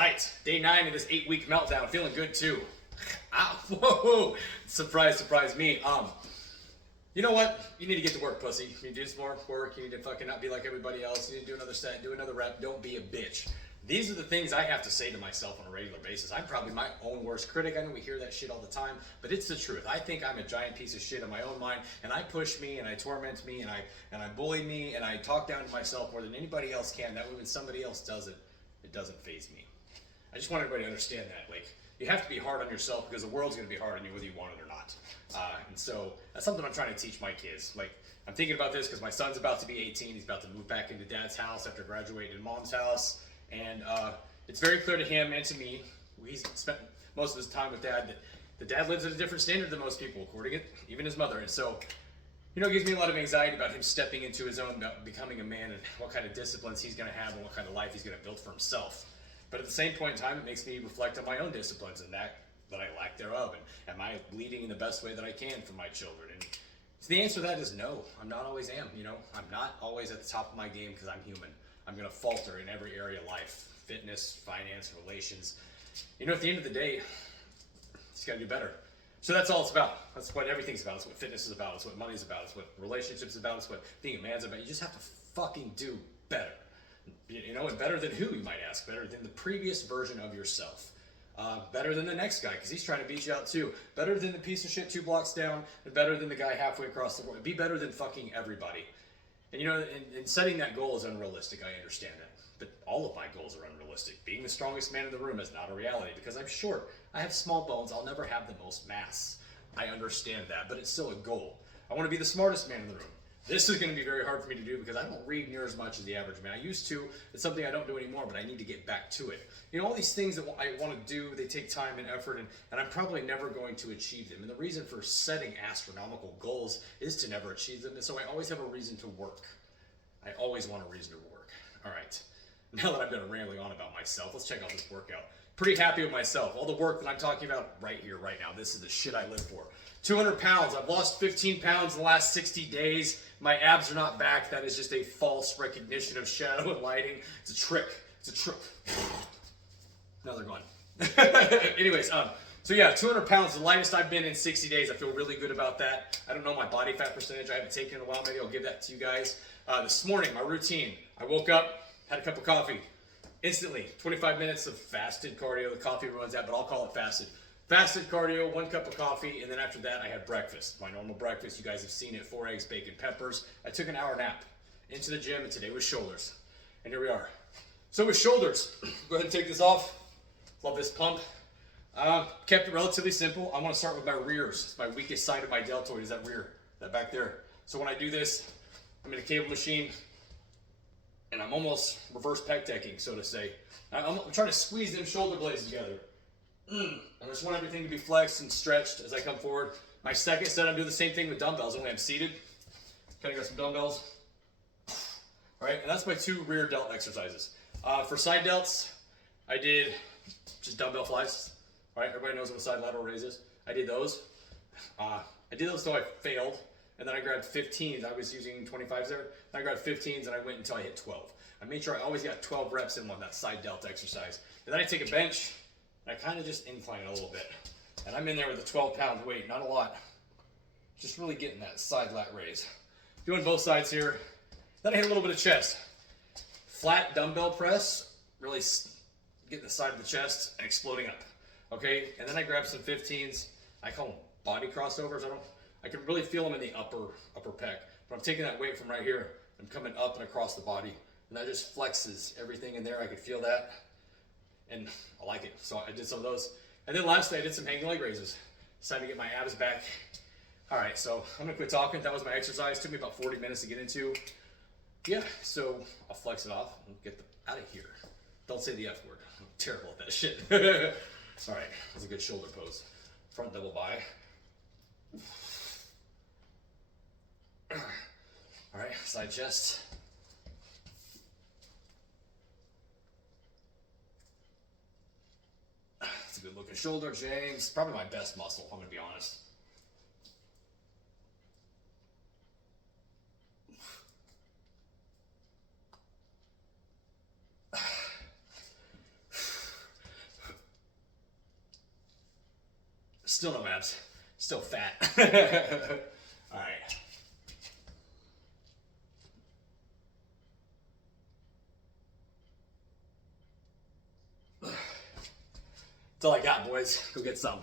right, day 9 of this 8-week meltdown. Feeling good too. Ow, whoa, surprise, surprise me. You know what? You need to get to work, pussy. You need to do some more work. You need to fucking not be like everybody else. You need to do another set, do another rep. Don't be a bitch. These are the things I have to say to myself on a regular basis. I'm probably my own worst critic. I know we hear that shit all the time, but it's the truth. I think I'm a giant piece of shit in my own mind, and I push me, and I torment me, and I bully me, and I talk down to myself more than anybody else can. That way when somebody else does it, it doesn't faze me. I just want everybody to understand that. Like, you have to be hard on yourself because the world's going to be hard on you whether you want it or not. And so that's something I'm trying to teach my kids. Like, I'm thinking about this because my son's about to be 18. He's about to move back into dad's house after graduating in mom's house. And it's very clear to him and to me, he's spent most of his time with dad, that the dad lives at a different standard than most people, according to even his mother. And so, you know, it gives me a lot of anxiety about him stepping into his own, becoming a man, and what kind of disciplines he's going to have and what kind of life he's going to build for himself. But at the same point in time, it makes me reflect on my own disciplines and that I lack thereof. And am I leading in the best way that I can for my children? And so the answer to that is no. I'm not always am, you know. I'm not always at the top of my game because I'm human. I'm going to falter in every area of life. Fitness, finance, relations. You know, at the end of the day, it's got to do better. So that's all it's about. That's what everything's about. It's what fitness is about. It's what money's about. It's what relationships is about. It's what being a man's about. You just have to fucking do better. You know, and better than who, you might ask? Better than the previous version of yourself. Better than the next guy, because he's trying to beat you out too. Better than the piece of shit 2 blocks down, and better than the guy halfway across the world. Be better than fucking everybody. And you know, and setting that goal is unrealistic. I understand that. But all of my goals are unrealistic. Being the strongest man in the room is not a reality because I'm short. I have small bones. I'll never have the most mass. I understand that, but it's still a goal. I want to be the smartest man in the room. This is going to be very hard for me to do because I don't read near as much as the average man. I used to. It's something I don't do anymore, but I need to get back to it. You know, all these things that I want to do, they take time and effort, and I'm probably never going to achieve them. And the reason for setting astronomical goals is to never achieve them, and so I always have a reason to work. I always want a reason to work. All right. Now that I've been rambling on about myself, let's check out this workout. Pretty happy with myself. All the work that I'm talking about right here, right now, this is the shit I live for. 200 pounds. I've lost 15 pounds in the last 60 days. My abs are not back. That is just a false recognition of shadow and lighting. It's a trick. It's a trick. Now they're gone. Anyways, so yeah, 200 pounds, the lightest I've been in 60 days. I feel really good about that. I don't know my body fat percentage. I haven't taken in a while. Maybe I'll give that to you guys. This morning, my routine. I woke up, had a cup of coffee. Instantly, 25 minutes of fasted cardio. The coffee ruins that, but I'll call it fasted. Fasted cardio, 1 cup of coffee, and then after that, I had breakfast. My normal breakfast, you guys have seen it, 4 eggs, bacon, peppers. I took an hour nap into the gym, and today was shoulders. And here we are. So with shoulders, go ahead and take this off. Love this pump. Kept it relatively simple. I want to start with my rears. It's my weakest side of my deltoid is that rear, that back there. So when I do this, I'm in a cable machine, and I'm almost reverse pec teching, so to say. I'm trying to squeeze them shoulder blades together. I just want everything to be flexed and stretched as I come forward. My second set, I'm doing the same thing with dumbbells, only I'm seated. Kind of got some dumbbells. All right, and that's my 2 rear delt exercises. For side delts, I did just dumbbell flies. All right, everybody knows what a side lateral raise is. I did those. I did those until I failed, and then I grabbed 15s. I was using 25s there. Then I grabbed 15s, and I went until I hit 12. I made sure I always got 12 reps in that side delt exercise. And then I take a bench, and I kind of just incline it a little bit. And I'm in there with a 12-pound weight, not a lot. Just really getting that side lat raise. Doing both sides here. Then I hit a little bit of chest. Flat dumbbell press, really getting the side of the chest and exploding up. Okay, and then I grab some 15s. I call them body crossovers. I can really feel them in the upper pec. But I'm taking that weight from right here. I'm coming up and across the body. And that just flexes everything in there. I could feel that. And I like it. So I did some of those. And then lastly, I did some hanging leg raises. It's time to get my abs back. All right, so I'm gonna quit talking. That was my exercise. It took me about 40 minutes to get into. Yeah, so I'll flex it off and get out of here. Don't say the F word. I'm terrible at that shit. All right, that's a good shoulder pose. Front double bi. All right, side chest. It's a good looking shoulder, James. Probably my best muscle, I'm gonna be honest. Still no abs. Still fat. All right. That's all I got, boys. Go get some.